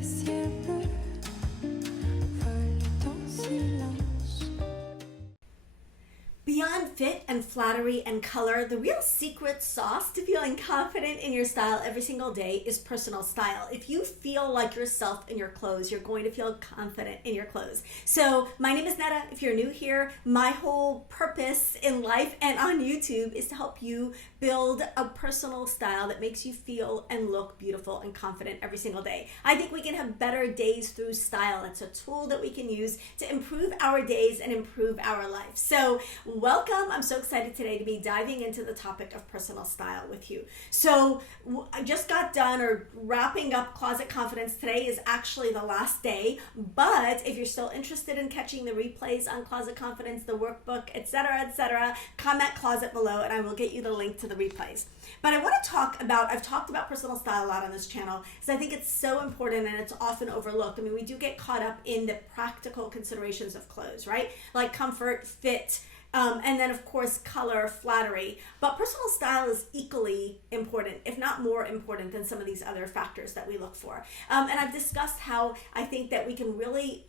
le ciel bleu vole en silence. Beyond fit and flattery and color, the real secret sauce to feeling confident in your style every single day is personal style. If you feel like yourself in your clothes, you're going to feel confident in your clothes. So my name is Netta. If you're new here, my whole purpose in life and on YouTube is to help you build a personal style that makes you feel and look beautiful and confident every single day. I think we can have better days through style. It's a tool that we can use to improve our days and improve our life. So welcome. I'm so excited today to be diving into the topic of personal style with you. So I just got done or wrapping up Closet Confidence. Today is actually the last day, but if you're still interested in catching the replays on Closet Confidence, the workbook, etc., comment closet below and I will get you the link to the replays. But I want to talk about, I've talked about personal style a lot on this channel because I think it's so important and it's often overlooked. I mean, we do get caught up in the practical considerations of clothes, right? Like comfort, fit, and then of course color, flattery, but personal style is equally important, if not more important than some of these other factors that we look for. And I've discussed how I think that we can really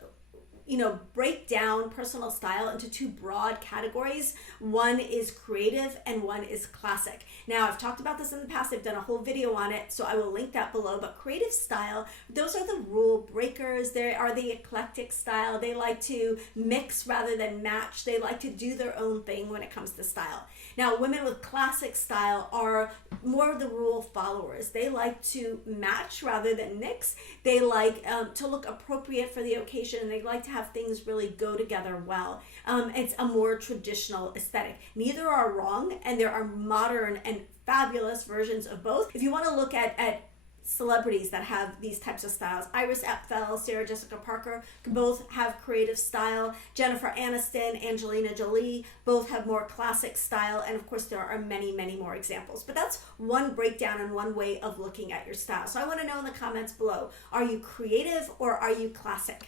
break down personal style into two broad categories. One is creative and one is classic. Now, I've talked about this in the past. I've done a whole video on it, so I will link that below. But creative style, those are the rule breakers. They are the eclectic style. They like to mix rather than match. They like to do their own thing when it comes to style. Now, women with classic style are more of the rule followers. They like to match rather than mix. They like to look appropriate for the occasion, and they like to have things really go together well. It's a more traditional aesthetic. Neither are wrong, and there are modern and fabulous versions of both. If you want to look at celebrities that have these types of styles, Iris Apfel, Sarah Jessica Parker both have creative style. Jennifer Aniston, Angelina Jolie both have more classic style, and of course there are many, many more examples. But that's one breakdown and one way of looking at your style. So I want to know in the comments below, are you creative or are you classic?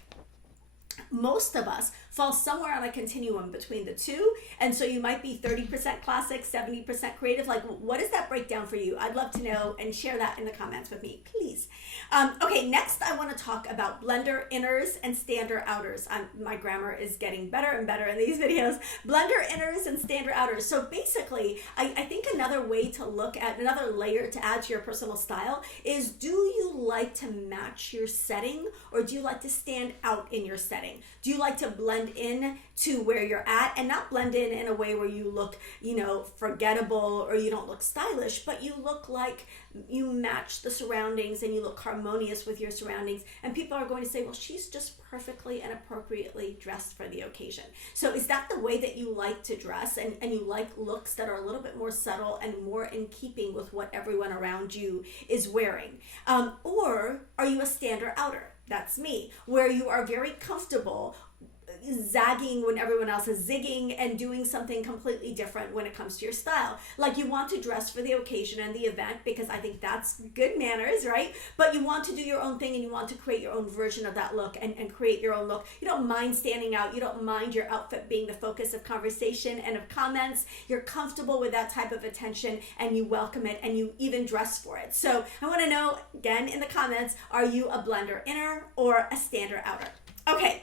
Most of us fall somewhere on a continuum between the two, and so you might be 30% classic, 70% creative. Like, what is that breakdown for you? I'd love to know, and share that in the comments with me, please. Okay, next I want to talk about blender inners and stander outers. My grammar is getting better and better in these videos. Blender inners and stander outers. So basically, I think another way to look at, another layer to add to your personal style is, do you like to match your setting, or do you like to stand out in your setting? Do you like to blend in to where you're at, and not blend in a way where you look, forgettable, or you don't look stylish, but you look like you match the surroundings and you look harmonious with your surroundings, and people are going to say, well, she's just perfectly and appropriately dressed for the occasion. So is that the way that you like to dress, and you like looks that are a little bit more subtle and more in keeping with what everyone around you is wearing? Or are you a stander outer? That's me, where you are very comfortable zagging when everyone else is zigging and doing something completely different when it comes to your style. Like, you want to dress for the occasion and the event because I think that's good manners, right? But you want to do your own thing, and you want to create your own version of that look and create your own look. You don't mind standing out. You don't mind your outfit being the focus of conversation and of comments. You're comfortable with that type of attention, and you welcome it, and you even dress for it. So I want to know, again, in the comments, are you a blender inner or a stander outer? Okay.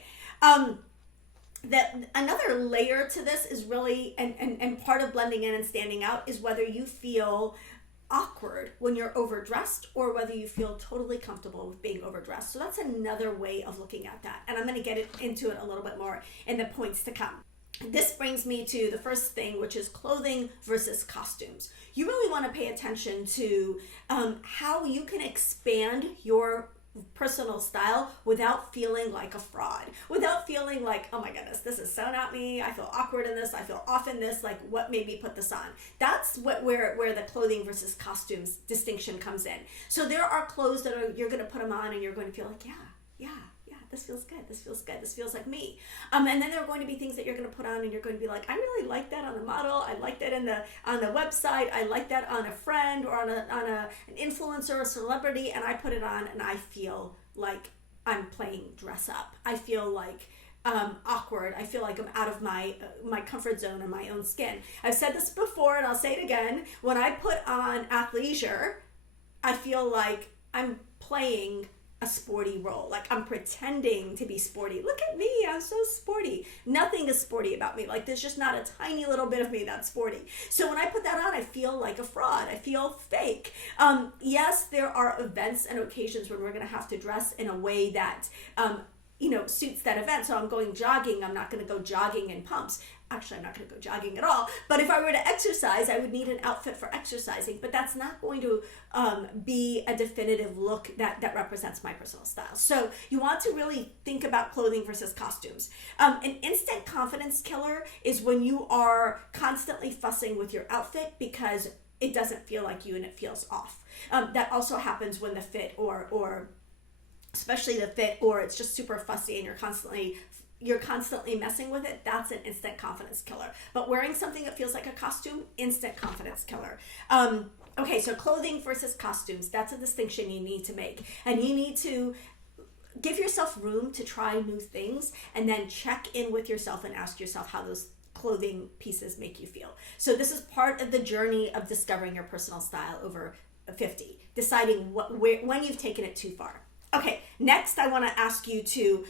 Another layer to this is really, and part of blending in and standing out is whether you feel awkward when you're overdressed or whether you feel totally comfortable with being overdressed. So that's another way of looking at that. And I'm going to get into it a little bit more in the points to come. This brings me to the first thing, which is clothing versus costumes. You really want to pay attention to how you can expand your personal style without feeling like a fraud, without feeling like, oh my goodness, this is so not me, I feel awkward in this, I feel off in this, like, what made me put this on? That's where the clothing versus costumes distinction comes in. So there are clothes that you're going to put them on and you're going to feel like, yeah, this feels good, this feels like me. And then there are going to be things that you're going to put on and you're going to be like, I really like that on a model, I like that on the website, I like that on a friend or on an influencer or a celebrity, and I put it on and I feel like I'm playing dress up. I feel like awkward. I feel like I'm out of my comfort zone and my own skin. I've said this before and I'll say it again. When I put on athleisure, I feel like I'm playing a sporty role. Like I'm pretending to be sporty. Look at me, I'm so sporty. Nothing is sporty about me. Like there's just not a tiny little bit of me that's sporty. So when I put that on, I feel like a fraud. I feel fake. Yes, there are events and occasions when we're going to have to dress in a way that suits that event. So I'm going jogging. I'm not going to go jogging in pumps. Actually, I'm not going to go jogging at all. But if I were to exercise, I would need an outfit for exercising. But that's not going to be a definitive look that represents my personal style. So you want to really think about clothing versus costumes. An instant confidence killer is when you are constantly fussing with your outfit because it doesn't feel like you and it feels off. That also happens when the fit or especially the fit, or it's just super fussy and you're constantly messing with it. That's an instant confidence killer. But wearing something that feels like a costume, instant confidence killer. Okay, so clothing versus costumes, that's a distinction you need to make. And you need to give yourself room to try new things and then check in with yourself and ask yourself how those clothing pieces make you feel. So this is part of the journey of discovering your personal style over 50, deciding when you've taken it too far. Okay, next I want to ask you to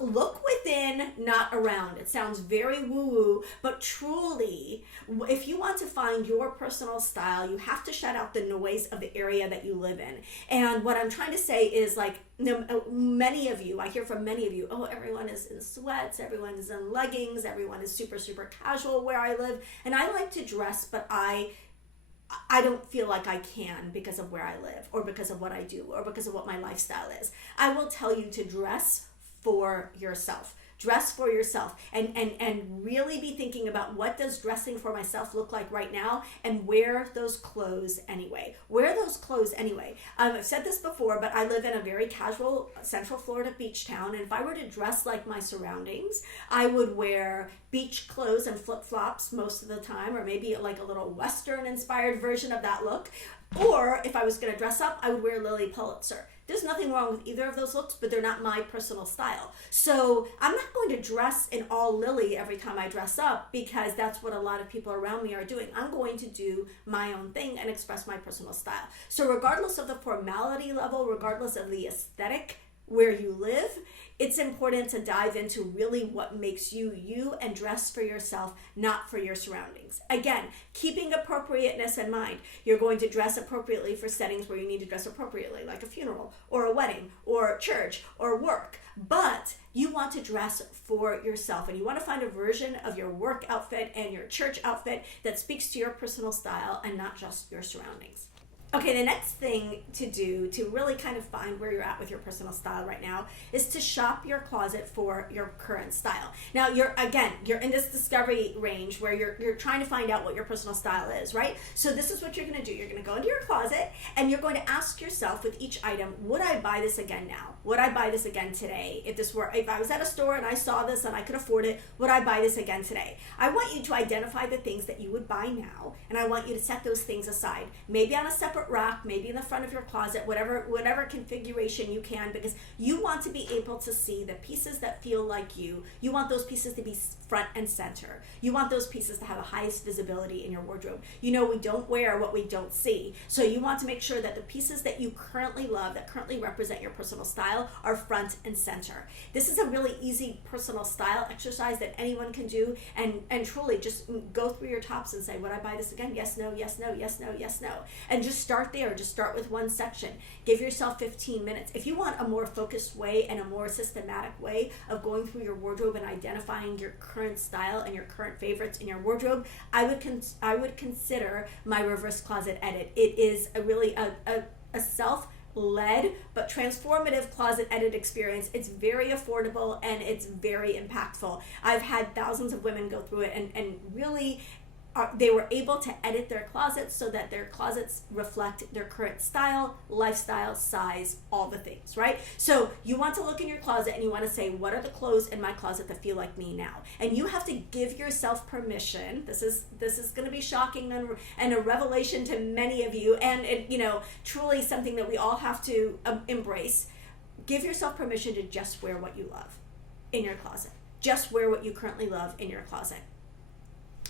look within, not around. It sounds very woo-woo, but truly, if you want to find your personal style, you have to shut out the noise of the area that you live in. And what I'm trying to say is, like, many of you, I hear from many of you, oh, everyone is in sweats, everyone is in leggings, everyone is super, super casual where I live. And I like to dress, but I don't feel like I can because of where I live or because of what I do or because of what my lifestyle is. I will tell you to dress for yourself. Dress for yourself and really be thinking about what does dressing for myself look like right now and wear those clothes anyway. Wear those clothes anyway. I've said this before, but I live in a very casual Central Florida beach town, and if I were to dress like my surroundings, I would wear beach clothes and flip-flops most of the time, or maybe like a little Western inspired version of that look. Or if I was going to dress up, I would wear Lily Pulitzer. There's nothing wrong with either of those looks, but they're not my personal style. So I'm not going to dress in all Lily every time I dress up because that's what a lot of people around me are doing. I'm going to do my own thing and express my personal style. So regardless of the formality level, regardless of the aesthetic where you live, it's important to dive into really what makes you you and dress for yourself, not for your surroundings. Again, keeping appropriateness in mind. You're going to dress appropriately for settings where you need to dress appropriately, like a funeral or a wedding or church or work. But you want to dress for yourself, and you want to find a version of your work outfit and your church outfit that speaks to your personal style and not just your surroundings. Okay, the next thing to do to really kind of find where you're at with your personal style right now is to shop your closet for your current style. Now, you're in this discovery range where you're trying to find out what your personal style is, right? So this is what you're going to do. You're going to go into your closet and you're going to ask yourself with each item, would I buy this again now? Would I buy this again today? If I was at a store and I saw this and I could afford it, would I buy this again today? I want you to identify the things that you would buy now, and I want you to set those things aside. Maybe on a separate rack, maybe in the front of your closet, whatever configuration you can, because you want to be able to see the pieces that feel like you. You want those pieces to be front and center. You want those pieces to have the highest visibility in your wardrobe. You know, we don't wear what we don't see. So you want to make sure that the pieces that you currently love, that currently represent your personal style, are front and center. This is a really easy personal style exercise that anyone can do, and truly just go through your tops and say, would I buy this again? Yes, no, yes, no, yes, no, yes, no. And just start there. Just start with one section. Give yourself 15 minutes. If you want a more focused way and a more systematic way of going through your wardrobe and identifying your current style and your current favorites in your wardrobe, I would consider my reverse closet edit. It is a self-led but transformative closet edit experience. It's very affordable and it's very impactful. I've had thousands of women go through it and really they were able to edit their closets so that their closets reflect their current style, lifestyle, size, all the things, right? So you want to look in your closet and you want to say, what are the clothes in my closet that feel like me now? And you have to give yourself permission. This is going to be shocking and a revelation to many of you, and truly something that we all have to embrace. Give yourself permission to just wear what you love in your closet. Just wear what you currently love in your closet.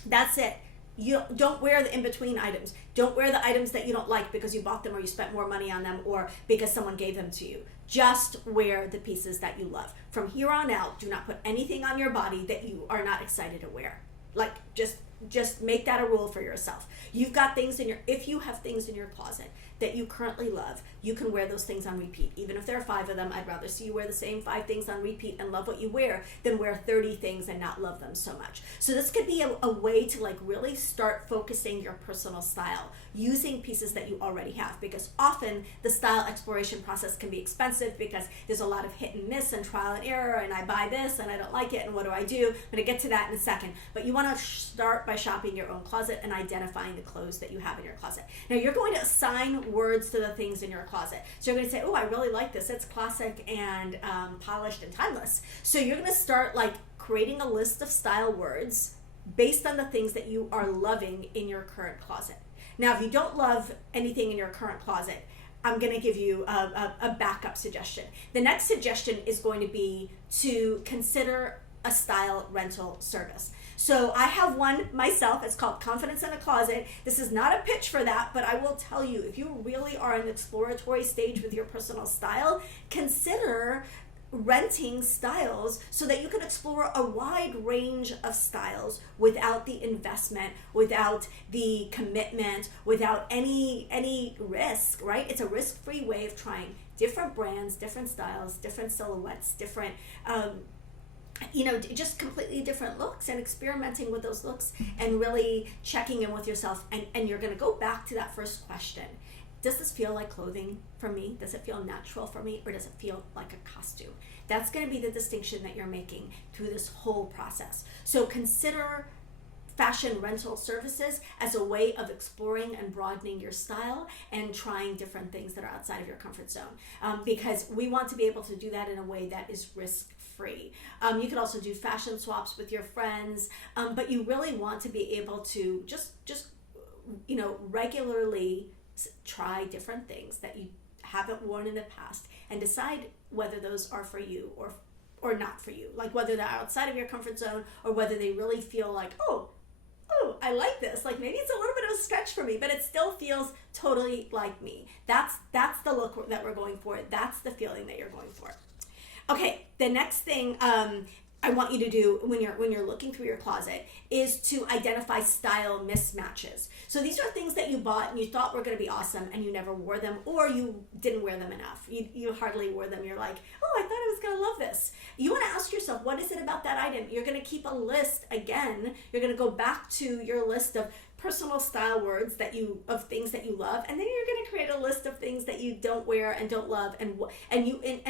That's it. You don't wear the in-between items. Don't wear the items that you don't like because you bought them or you spent more money on them or because someone gave them to you. Just wear the pieces that you love. From here on out, do not put anything on your body that you are not excited to wear. Like, just make that a rule for yourself. You've got things if you have things in your closet that you currently love, you can wear those things on repeat. Even if there are 5 of them, I'd rather see you wear the same 5 things on repeat and love what you wear than wear 30 things and not love them so much. So this could be a way to like really start focusing your personal style using pieces that you already have, because often the style exploration process can be expensive because there's a lot of hit and miss and trial and error, and I buy this and I don't like it and what do I do? I'm going to get to that in a second. But you want to start by shopping your own closet and identifying the clothes that you have in your closet. Now you're going to assign words to the things in your closet. So you're going to say, oh, I really like this. It's classic and polished and timeless. So you're going to start like creating a list of style words based on the things that you are loving in your current closet. Now, if you don't love anything in your current closet, I'm going to give you a backup suggestion. The next suggestion is going to be to consider a style rental service. So I have one myself. It's called Confidence in a Closet. This is not a pitch for that, but I will tell you, if you really are in the exploratory stage with your personal style, consider renting styles so that you can explore a wide range of styles without the investment, without the commitment, without any risk, right? It's a risk-free way of trying different brands, different styles, different silhouettes, different just completely different looks, and experimenting with those looks and really checking in with yourself. And you're going to go back to that first question. Does this feel like clothing for me? Does it feel natural for me? Or does it feel like a costume? That's going to be the distinction that you're making through this whole process. So consider fashion rental services as a way of exploring and broadening your style and trying different things that are outside of your comfort zone, because we want to be able to do that in a way that is risk-free. You could also do fashion swaps with your friends, but you really want to be able to just regularly try different things that you haven't worn in the past and decide whether those are for you or not for you, like whether they're outside of your comfort zone or whether they really feel like, oh, I like this. Like maybe it's a little bit of a stretch for me, but it still feels totally like me. That's the look that we're going for. That's the feeling that you're going for. Okay, the next thing I want you to do when you're looking through your closet is to identify style mismatches. So these are things that you bought and you thought were going to be awesome and you never wore them, or you didn't wear them enough. You hardly wore them. You're like, oh, I thought I was going to love this. You want to ask yourself, what is it about that item? You're going to keep a list again. You're going to go back to your list of personal style words of things that you love, and then you're going to create a list of things that you don't wear and don't love, and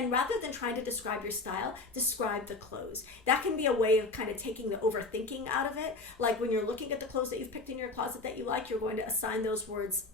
rather than trying to describe your style, describe the clothes. That can be a way of kind of taking the overthinking out of it. Like when you're looking at the clothes that you've picked in your closet that you like, you're going to assign those words,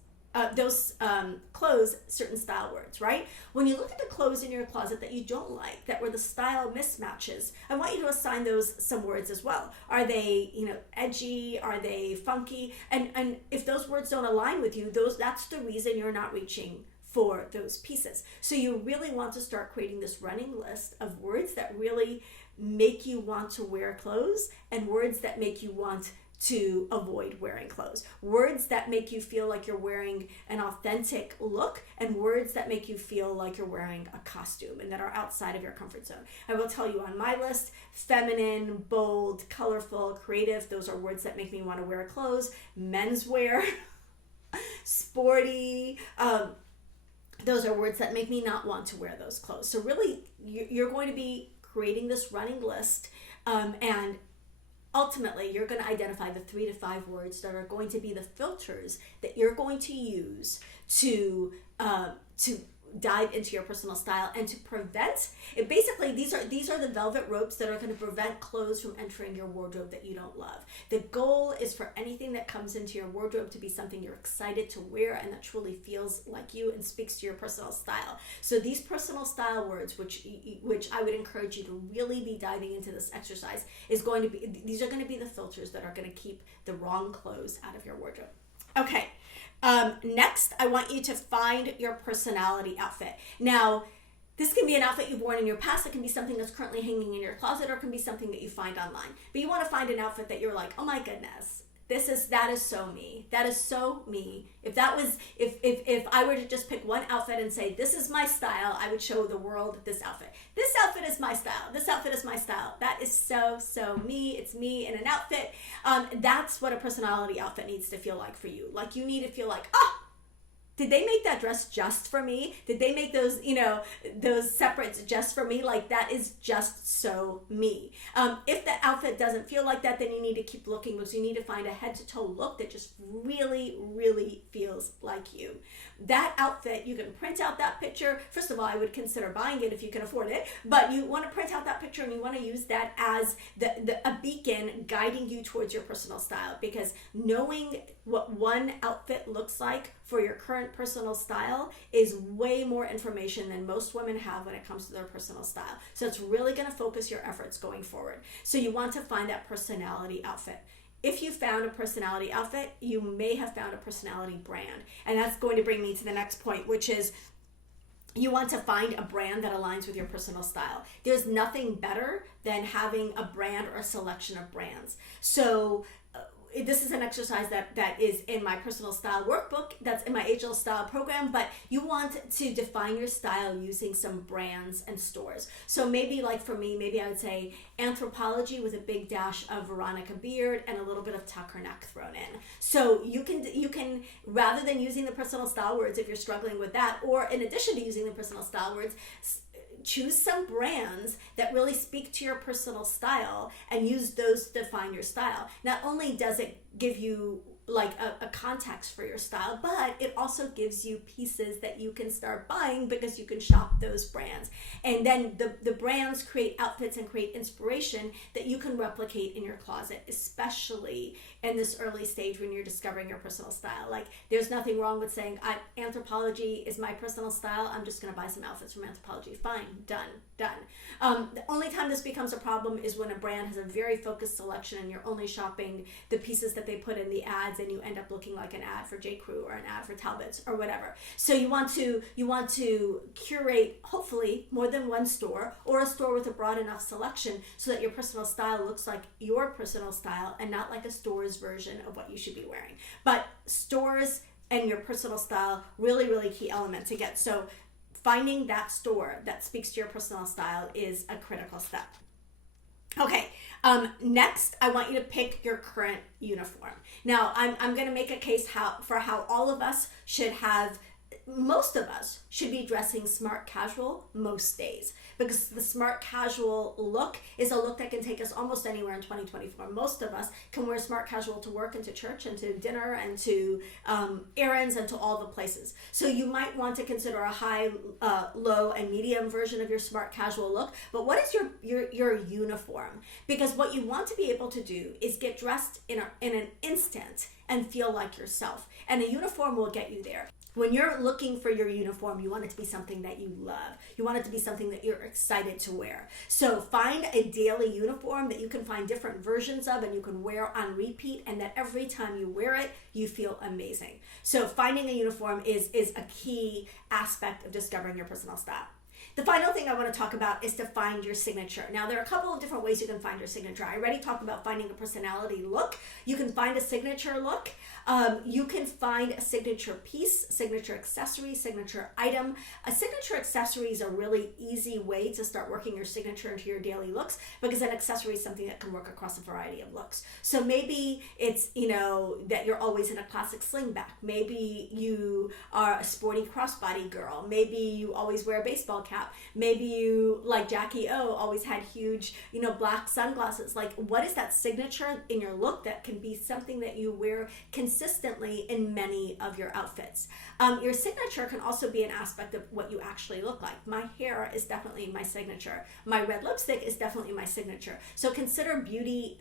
clothes, certain style words, right? When you look at the clothes in your closet that you don't like, that were the style mismatches, I want you to assign those some words as well. Are they, edgy? Are they funky? And if those words don't align with you, that's the reason you're not reaching for those pieces. So you really want to start creating this running list of words that really make you want to wear clothes, and words that make you want to avoid wearing clothes, words that make you feel like you're wearing an authentic look, and words that make you feel like you're wearing a costume and that are outside of your comfort zone. I will tell you, on my list, feminine, bold, colorful, creative, those are words that make me want to wear clothes. Menswear, sporty, those are words that make me not want to wear those clothes. So really, you're going to be creating this running list, and ultimately, you're going to identify the 3 to 5 words that are going to be the filters that you're going to use to dive into your personal style and to prevent it. Basically, these are the velvet ropes that are going to prevent clothes from entering your wardrobe that you don't love. The goal is for anything that comes into your wardrobe to be something you're excited to wear and that truly feels like you and speaks to your personal style. So these personal style words, which I would encourage you to really be diving into this exercise, these are going to be the filters that are going to keep the wrong clothes out of your wardrobe. Okay. Next, I want you to find your personality outfit. Now, this can be an outfit you've worn in your past. It can be something that's currently hanging in your closet, or it can be something that you find online. But you want to find an outfit that you're like, oh my goodness, That is so me. That is so me. If I were to just pick one outfit and say, this is my style, I would show the world this outfit. This outfit is my style. This outfit is my style. That is so me. It's me in an outfit. That's what a personality outfit needs to feel like for you. Like, you need to feel like, oh, did they make that dress just for me? Did they make those, those separates just for me? Like, that is just so me. If the outfit doesn't feel like that, then you need to keep looking, because you need to find a head to toe look that just really feels like you. That outfit, you can print out that picture. First of all, I would consider buying it if you can afford it, but you want to print out that picture and you want to use that as a beacon guiding you towards your personal style, because knowing what one outfit looks like for your current personal style is way more information than most women have when it comes to their personal style. So it's really going to focus your efforts going forward. So you want to find that personality outfit. If you found a personality outfit, you may have found a personality brand. And that's going to bring me to the next point, which is you want to find a brand that aligns with your personal style. There's nothing better than having a brand or a selection of brands. So this is an exercise that is in my personal style workbook, that's in my HL style program, but you want to define your style using some brands and stores. So maybe, like for me, maybe I would say Anthropologie with a big dash of Veronica Beard and a little bit of Tucker neck thrown in. So you can rather than using the personal style words, if you're struggling with that, or in addition to using the personal style words, choose some brands that really speak to your personal style and use those to define your style. Not only does it give you like a context for your style, but it also gives you pieces that you can start buying because you can shop those brands. And then the brands create outfits and create inspiration that you can replicate in your closet, especially in this early stage when you're discovering your personal style. Like, there's nothing wrong with saying, Anthropologie is my personal style, I'm just going to buy some outfits from Anthropologie. Fine, done. The only time this becomes a problem is when a brand has a very focused selection and you're only shopping the pieces that they put in the ads, and you end up looking like an ad for J. Crew or an ad for Talbot's or whatever. So you want to curate, hopefully, more than one store, or a store with a broad enough selection so that your personal style looks like your personal style and not like a store's version of what you should be wearing. But stores and your personal style, really key element to get. So finding that store that speaks to your personal style is a critical step. Okay, next, I want you to pick your current uniform. Now, I'm going to make a case for how all of us should have, most of us should be dressing smart casual most days, because the smart casual look is a look that can take us almost anywhere in 2024. Most of us can wear smart casual to work and to church and to dinner and to errands and to all the places. So you might want to consider a high, low, and medium version of your smart casual look. But what is your uniform? Because what you want to be able to do is get dressed in an instant and feel like yourself. And a uniform will get you there. When you're looking for your uniform, you want it to be something that you love. You want it to be something that you're excited to wear. So find a daily uniform that you can find different versions of and you can wear on repeat, and that every time you wear it, you feel amazing. So finding a uniform is a key aspect of discovering your personal style. The final thing I want to talk about is to find your signature. Now, there are a couple of different ways you can find your signature. I already talked about finding a personality look. You can find a signature look. You can find a signature piece, signature accessory, signature item. A signature accessory is a really easy way to start working your signature into your daily looks, because an accessory is something that can work across a variety of looks. So maybe it's, that you're always in a classic slingback. Maybe you are a sporty crossbody girl. Maybe you always wear a baseball cap. Maybe you, like Jackie O, always had huge, black sunglasses. Like, what is that signature in your look that can be something that you wear consistently in many of your outfits? Your signature can also be an aspect of what you actually look like. My hair is definitely my signature. My red lipstick is definitely my signature. So consider beauty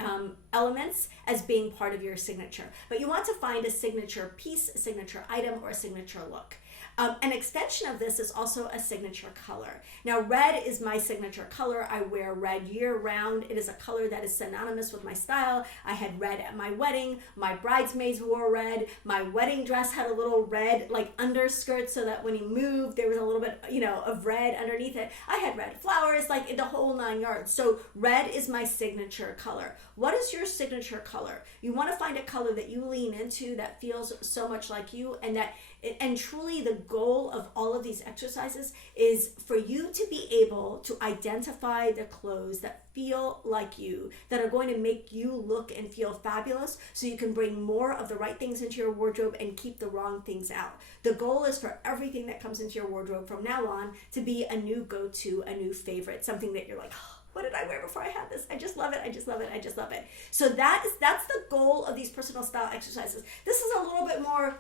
elements as being part of your signature. But you want to find a signature piece, a signature item, or a signature look. An extension of this is also a signature color. Now, red is my signature color. I wear red year round. It is a color that is synonymous with my style. I had red at my wedding. My bridesmaids wore red. My wedding dress had a little red like underskirt so that when you moved, there was a little bit, of red underneath it. I had red flowers, like the whole 9 yards. So red is my signature color. What is your signature color? You want to find a color that you lean into that feels so much like you, and truly the goal of all of these exercises is for you to be able to identify the clothes that feel like you, that are going to make you look and feel fabulous, so you can bring more of the right things into your wardrobe and keep the wrong things out. The goal is for everything that comes into your wardrobe from now on to be a new go-to, a new favorite, something that you're like, oh, what did I wear before I had this? I just love it. I just love it. I just love it. So that's the goal of these personal style exercises. This is a little bit more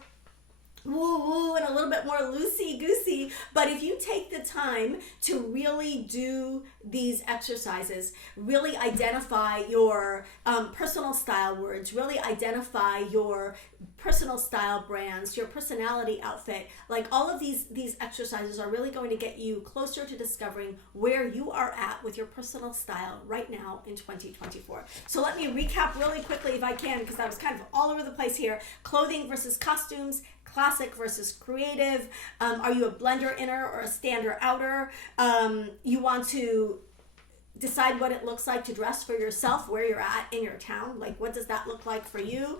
woo-woo and a little bit more loosey-goosey, but if you take the time to really do these exercises, really identify your personal style words, really identify your personal style brands, your personality outfit, like all of these exercises are really going to get you closer to discovering where you are at with your personal style right now in 2024. So let me recap really quickly if I can, because I was kind of all over the place here. Clothing versus costumes, classic versus creative. Are you a blender inner or a stander outer? You want to decide what it looks like to dress for yourself, where you're at in your town. Like, what does that look like for you?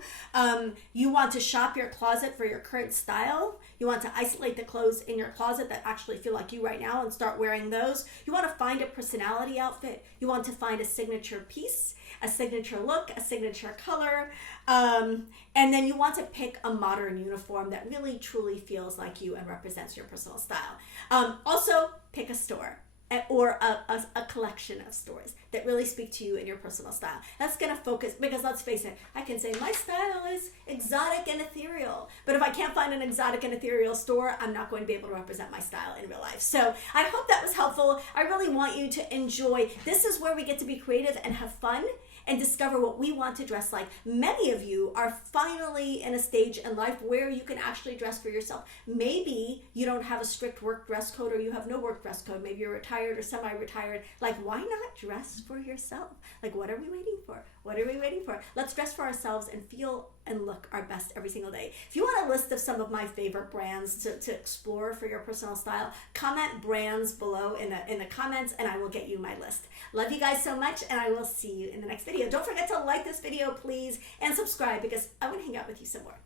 You want to shop your closet for your current style. You want to isolate the clothes in your closet that actually feel like you right now and start wearing those. You want to find a personality outfit. You want to find a signature piece, a signature look, a signature color, and then you want to pick a modern uniform that really truly feels like you and represents your personal style. Also, pick a store or a collection of stores that really speak to you and your personal style. That's going to focus, because let's face it, I can say my style is exotic and ethereal, but if I can't find an exotic and ethereal store, I'm not going to be able to represent my style in real life. So I hope that was helpful. I really want you to enjoy. This is where we get to be creative and have fun and discover what we want to dress like. Many of you are finally in a stage in life where you can actually dress for yourself. Maybe you don't have a strict work dress code, or you have no work dress code. Maybe you're retired or semi-retired. Like, why not dress for yourself? Like, what are we waiting for? What are we waiting for? Let's dress for ourselves and feel and look our best every single day. If you want a list of some of my favorite brands to explore for your personal style, comment brands below in the comments, and I will get you my list. Love you guys so much, and I will see you in the next video. Don't forget to like this video, please, and subscribe, because I want to hang out with you some more.